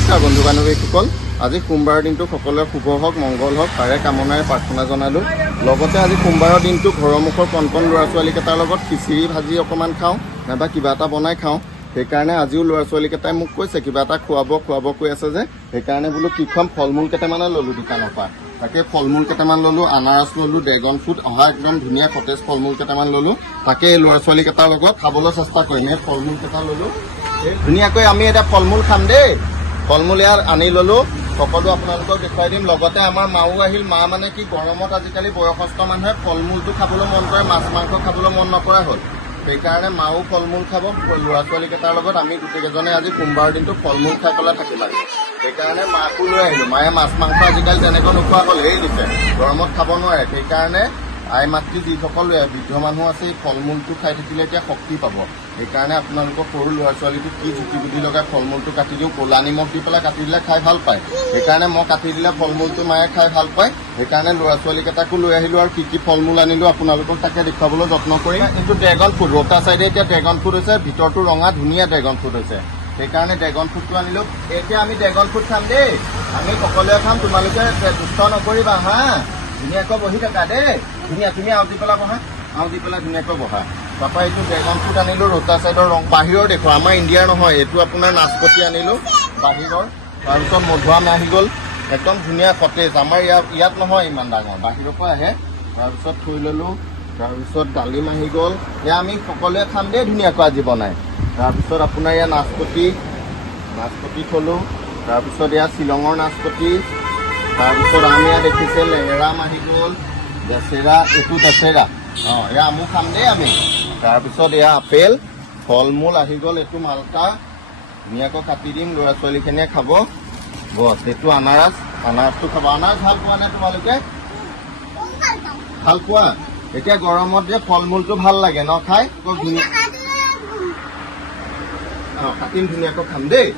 নমস্কাৰ বন্ধু বান্ধৱীসকল, আজি সোমবাৰৰ দিনটো সকলোৱে শুভ হওক, মংগল হওক তাৰে কামনাৰে প্ৰাৰ্থনা জনালোঁ। লগতে আজি সোমবাৰৰ দিনটো ঘৰৰ মুখৰ কণ কণ ল'ৰা ছোৱালীকেইটাৰ লগত খিচিৰি ভাজি অকণমান খাওঁ নাইবা কিবা এটা বনাই খাওঁ। সেইকাৰণে আজিও ল'ৰা ছোৱালীকেইটাই মোক কৈছে কিবা এটা খুৱাব কৈ আছে যে, সেইকাৰণে বোলো কি খুৱাম, ফল মূল কেইটামানে ল'লোঁ দোকানৰ পৰা। তাকে ফল মূল কেইটামান ল'লোঁ, আনাৰস ল'লোঁ, ড্ৰেগন ফ্ৰুট অহা একদম ধুনীয়া সতেজ ফল মূল কেইটামান ল'লোঁ। তাকে ল'ৰা ছোৱালীকেইটাৰ লগত খাবলৈ চেষ্টা কৰিম। এই ফল মূল কেইটা ল'লোঁ, ধুনীয়াকৈ আমি এতিয়া ফল মূল খাম দেই। ফল মূল ইয়াৰ আনি ল'লোঁ, সকলো আপোনালোকক দেখুৱাই দিম। লগতে আমাৰ মাও আহিল। মা মানে কি, গৰমত আজিকালি বয়সস্থ মানুহে ফল মূলটো খাবলৈ মন কৰে, মাছ মাংস খাবলৈ মন নকৰা হ'ল। সেইকাৰণে মাও ফল মূল খাব ল'ৰা ছোৱালীকেইটাৰ লগত। আমি গোটেইকেইজনে আজি সোমবাৰৰ দিনটো ফল মূল খাই পেলাই থাকিম আজি। সেইকাৰণে মাকো লৈ আহিলোঁ। মায়ে মাছ মাংস আজিকালি তেনেকৈ নোখোৱা হ'ল, এৰি দিছে, গৰমত খাব নোৱাৰে। সেইকাৰণে আই মাতৃ যিসকল বৃদ্ধ মানুহ আছে, এই ফল মূলটো খাই থাকিলে এতিয়া শক্তি পাব। সেইকাৰণে আপোনালোকৰ সৰু ল'ৰা ছোৱালীটো কি জুতি বুদ্ধি লগাই ফল মূলটো কাটি দিওঁ, ক'লা নিমখ দি পেলাই কাটি দিলে খাই ভাল পায়। সেইকাৰণে মই কাটি দিলে ফল মূলটো মায়ে খাই ভাল পায়। সেইকাৰণে ল'ৰা ছোৱালীকেইটাকো লৈ আহিলোঁ আৰু কি ফল মূল আনিলোঁ আপোনালোকক তাকে দেখুৱাবলৈ যত্ন কৰিম। কিন্তু ড্ৰেগন ফ্ৰুট, ৰোটা চাইডে এতিয়া ড্ৰেগন ফ্ৰুট হৈছে, ভিতৰটো ৰঙা ধুনীয়া ড্ৰেগন ফ্ৰুট হৈছে। সেইকাৰণে ড্ৰেগন ফ্ৰুটটো আনিলোঁ। এতিয়া আমি ড্ৰেগন ফ্ৰুট খাম দেই, আমি সকলোৱে খাম। তোমালোকে দুষ্ট নকৰিবা হা, ধুনীয়াকৈ বহি থাকা দেই। ধুনীয়া, তুমি আউজি পেলাই বহা, আউজি পেলাই ধুনীয়াকৈ বহা। তাৰপৰা এইটো ড্ৰেগন ফ্ৰুট আনিলোঁ, ৰোটা চাইডৰ ৰং বাহিৰৰ দেখো, আমাৰ ইণ্ডিয়াৰ নহয়। এইটো আপোনাৰ নাচপতি আনিলোঁ বাহিৰৰ। তাৰপিছত মধুআম আহি গ'ল, একদম ধুনীয়া সতেজ। আমাৰ ইয়াত নহয় ইমান ডাঙৰ, বাহিৰৰ পৰা আহে। তাৰপিছত থৈ ল'লোঁ। তাৰপিছত ডালিম আহি গ'ল, এয়া আমি সকলোৱে খাম দেই ধুনীয়াকৈ আজি বনাই। তাৰপিছত আপোনাৰ ইয়াত নাচপতি থলোঁ। তাৰপিছত এয়া শ্বিলঙৰ নাচপতি। তাৰপিছত আমি ইয়াত দেখিছে লেঙেৰাম আহি গ'ল, দেচেৰা, এইটো দেচেৰা। এয়া আমো খাম দেই আমি। তাৰপিছত এয়া আপেল, ফল মূল আহি গ'ল। এইটো মালটা, ধুনীয়াকৈ কাটি দিম, ল'ৰা ছোৱালীখিনিয়ে খাব। বছ, এইটো আনাৰসটো খাব। আনাৰস ভাল পোৱা নে তোমালোকে? ভাল পোৱা? এতিয়া গৰমত যে ফল মূলটো ভাল লাগে ন খাই, কাটিম ধুনীয়াকৈ খাম দেই।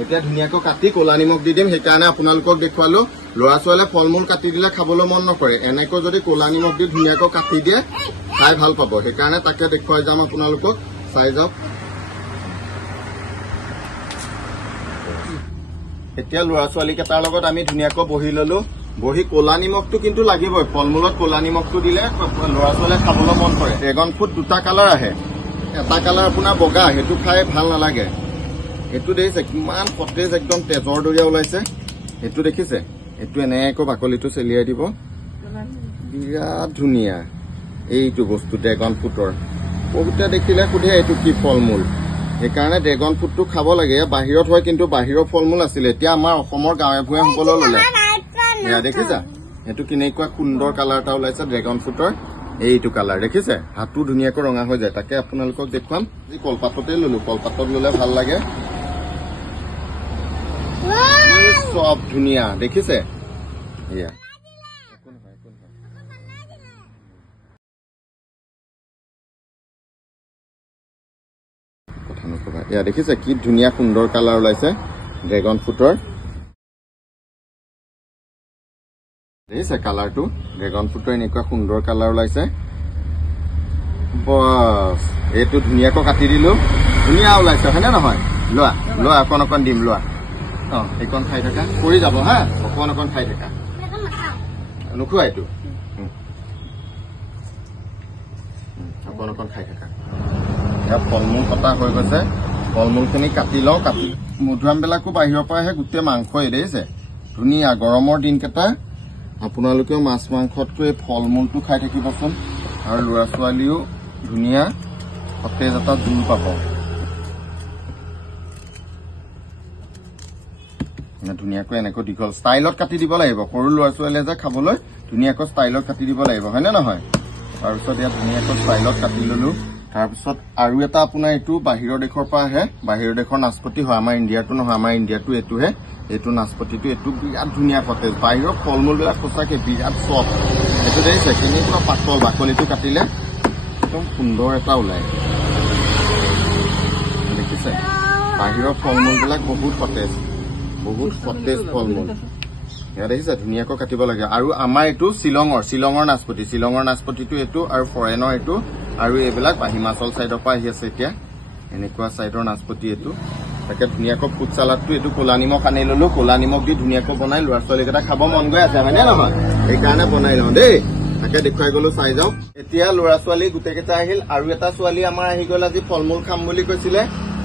এতিয়া ধুনীয়াকৈ কাটি ক'লা নিমখ দি দিম। সেইকাৰণে আপোনালোকক দেখুৱালোঁ। ল'ৰা ছোৱালীয়ে ফল মূল কাটি দিলে খাবলৈ মন নকৰে, এনেকৈ যদি ক'লা নিমখ দি ধুনীয়াকৈ কাটি দিয়ে খাই ভাল পাব। সেইকাৰণে তাকে দেখুৱাই যাম আপোনালোকক, চাই যাওক। এতিয়া ল'ৰা ছোৱালীকেইটাৰ লগত আমি ধুনীয়াকৈ বহি ল'লোঁ। বহি ক'লা নিমখটো কিন্তু লাগিবই, ফল মূলত ক'লা নিমখটো দিলে ল'ৰা ছোৱালীয়ে খাবলৈ মন কৰে। ড্ৰেগন ফ্ৰুট দুটা কালাৰ আহে, এটা কালাৰ আপোনাৰ বগা, সেইটো খাই ভাল নালাগে। এইটো দেখিছে কিমান সতেজ, একদম তেজৰ দৰিয়া ওলাইছে। এইটো দেখিছে, এইটো এনেকৈ বাকলিটো চেলিয়াই দিব, বিৰাট ধুনীয়া। এইটো বস্তু ড্ৰেগন ফ্ৰুটৰ, বহুতে দেখিলে সোধে এইটো কি ফল মূল। সেইকাৰণে ড্ৰেগন ফ্ৰুটটো খাব লাগে। বাহিৰত হয়, কিন্তু বাহিৰৰ ফল মূল আছিলে, এতিয়া আমাৰ অসমৰ গাঁৱে ভূঞে হ'বলৈ ল'লে। এয়া দেখিছা, এইটো কেনেকুৱা সুন্দৰ কালাৰ এটা ওলাইছে ড্ৰেগন ফ্ৰুটৰ। এইটো কালাৰ দেখিছে, হাতটো ধুনীয়াকৈ ৰঙা হৈ যায়। তাকে আপোনালোকক দেখুৱাম। কলপাততে ল'লোঁ, কলপাতত ল'লে ভাল লাগে, চব ধুনীয়া দেখিছে। এয়া কথা নকবা, এয়া দেখিছে কি ধুনীয়া সুন্দৰ কালাৰ ওলাইছে ড্ৰেগন ফ্ৰুটৰ। দেখিছে কালাৰটো, ড্ৰেগন ফ্ৰুটৰ এনেকুৱা সুন্দৰ কালাৰ ওলাইছে। বছ, এইটো ধুনীয়াকৈ কাটি দিলোঁ, ধুনীয়া ওলাইছে হয়নে নহয়? লোৱা অকণ অকণ দিম, লোৱা। এইকণ খাই থাকা, পৰি যাব হা, অকণ অকণ খাই থাকা। নোখোৱা এইটো, অকণ অকণ খাই থাকা। এতিয়া ফল মূল কটা হৈ গৈছে, ফল মূলখিনি কাটি লওঁ। মধুআমবিলাকো বাহিৰৰ পৰা আহে, গোটেই মাংসই দেখিছে ধুনীয়া। গৰমৰ দিনকেইটা আপোনালোকেও মাছ মাংসতকৈ ফল মূলটো খাই থাকিবচোন, আৰু ল'ৰা ছোৱালীও ধুনীয়া সতেজ এটা জোল পাব। ধুনীয়াকৈ এনেকৈ দীঘল ষ্টাইলত কাটি দিব লাগিব, সৰু ল'ৰা ছোৱালীয়ে যে খাবলৈ ধুনীয়াকৈ ষ্টাইলত কাটি দিব লাগিব, হয়নে নহয়? তাৰপিছত ইয়াত ধুনীয়াকৈ ষ্টাইলত কাটি ল'লোঁ। তাৰপিছত আৰু এটা আপোনাৰ এইটো বাহিৰৰ দেশৰ পৰা আহে, বাহিৰৰ দেশৰ নাচপতি হয়, আমাৰ ইণ্ডিয়াটো নহয়। আমাৰ ইণ্ডিয়াটো এইটোহে, এইটো নাচপতিটো। এইটো বিৰাট ধুনীয়া সতেজ। বাহিৰৰ ফল মূলবিলাক সঁচাকৈ বিৰাট চফ্ট। এইটো দেখিছে কেনেকুৱা পাতল, বাকলিটো কাটিলে একদম সুন্দৰ এটা ওলায়। দেখিছে বাহিৰৰ ফল মূলবিলাক বহুত সতেজ, বহুত সতেজ ফল মূল। এয়া দেখিছে ধুনীয়াকৈ কাটিব লাগে। আৰু আমাৰ এইটো শ্বিলঙৰ নাচপতি, শ্বিলঙৰ নাচপতিটো এইটো, আৰু ফৰেনৰ এইটো, আৰু এইবিলাক হিমাচল চাইডৰ পৰা আহি আছে এতিয়া। এনেকুৱা চাইডৰ নাচপতি এইটো। তাকে ধুনীয়াকৈ ফুড চালাডটো এইটো ক'লা নিমখ আনি ললো ক'লা নিমখ দি ধুনীয়াকৈ বনাই ল'ৰা ছোৱালীকেইটা খাব মন গৈ আছে হয়নে নহয় সেইকাৰণে বনাই লওঁ দেই তাকে দেখুৱাই গলো চাই যাওক এতিয়া ল'ৰা ছোৱালী গোটেইকেইটা আহিল আৰু এটা ছোৱালী আমাৰ আহি গ'ল আজি ফল মূল খাম বুলি কৈছিলে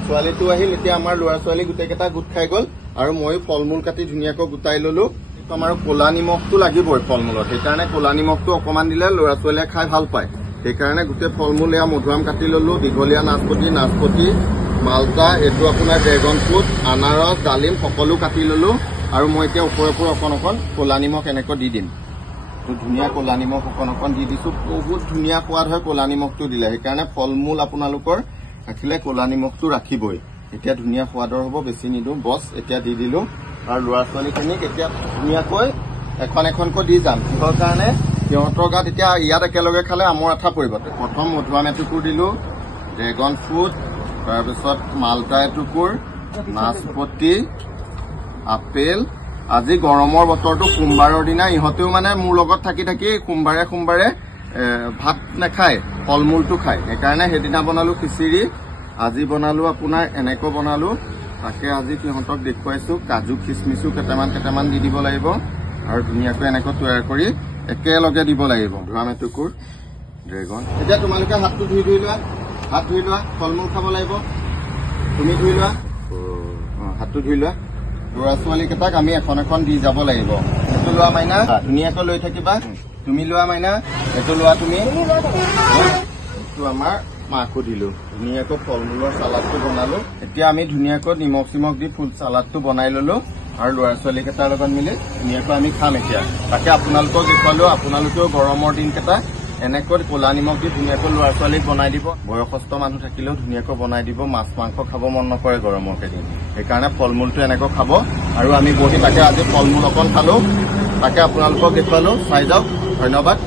ছোৱালীটো আহিল এতিয়া আমাৰ ল'ৰা ছোৱালী গোটেইকেইটা গোট খাই গ'ল আৰু ময়ো ফল মূল কাটি ধুনীয়াকৈ গোটাই ললো আমাৰ ক'লা নিমখটো লাগিবই ফল মূলত সেইকাৰণে ক'লা নিমখটো অকণমান দিলে ল'ৰা ছোৱালীয়ে খাই ভাল পায় সেইকাৰণে গোটেই ফল মূল এয়া মধুআম কাটি ললো দীঘলীয়া নাচপতি মালটা এইটো আপোনাৰ ড্ৰেগন ফ্ৰুট আনাৰস ডালিম সকলো কাটি ললো আৰু মই এতিয়া ওপৰে অকণ ক'লা নিমখ এনেকৈ দি দিম ধুনীয়া ক'লা নিমখ অকণ দি দিছো বহুত ধুনীয়া সোৱাদ হয় ক'লা নিমখটো দিলে সেইকাৰণে ফল মূল আপোনালোকৰ ৰাখিলে ক'লা নিমখটো ৰাখিবই এতিয়া ধুনীয়া সোৱাদৰ হ'ব বেছি নিদিওঁ বছ এতিয়া দি দিলো আৰু ল'ৰা ছোৱালীখিনিক এতিয়া ধুনীয়াকৈ এখনকৈ দি যাম কিহৰ কাৰণে সিহঁতৰ গাত এতিয়া ইয়াত একেলগে খালে আমৰ আঠা পৰিব প্ৰথম মধুআম এটুকুৰ দিলো ড্ৰেগন ফ্ৰুট তাৰপিছত মালটা এটুকুৰ নাচপতি আপেল আজি গৰমৰ বতৰটো সোমবাৰৰ দিনা ইহঁতেও মানে মোৰ লগত থাকি সোমবাৰে ভাত নাখায় ফল মূলটো খায় সেইকাৰণে সেইদিনা বনালো খিচিৰি আজি বনালো আপোনাৰ এনেকৈ বনালো তাকে আজি সিহঁতক দেখুৱাইছো কাজু খিচমিচো কেইটামান দি দিব লাগিব আৰু ধুনীয়াকৈ এনেকৈ তৈয়াৰ কৰি একেলগে দিব লাগিব মধুআম এটুকুৰ ড্ৰেগন এতিয়া তোমালোকে হাতটো ধুই লোৱা ফল মূল খাব লাগিব তুমি ধুই লোৱা হাতটো ধুই লোৱা ল'ৰা ছোৱালীকেইটাক আমি এখন দি যাব লাগিব এইটো লোৱা মাইনা ধুনীয়াকৈ লৈ থাকিবা তুমি লোৱা মাইনা এইটো লোৱা তুমি এইটো আমাৰ মাকো দিলো ধুনীয়াকৈ ফল মূলৰ চালাডটো বনালো এতিয়া আমি ধুনীয়াকৈ নিমখ চিমখ দি ফুল চালাডটো বনাই ললো আৰু ল'ৰা ছোৱালীকেইটাৰ লগত মিলি ধুনীয়াকৈ আমি খাম এতিয়া তাকে আপোনালোকক দেখুৱালো আপোনালোকেও গৰমৰ দিনকেইটা এনেকৈ ক'লা নিমখ দি ধুনীয়াকৈ ল'ৰা ছোৱালীক বনাই দিব বয়সস্থ মানুহ থাকিলেও ধুনীয়াকৈ বনাই দিব মাছ মাংস খাব মন নকৰে গৰমৰ কেইদিন সেইকাৰণে ফল মূলটো এনেকৈ খাব আৰু আমি বহি তাকে আজি ফল মূল অকণ খালো তাকে আপোনালোকক দেখুৱালো চাই যাওক ধন্যবাদ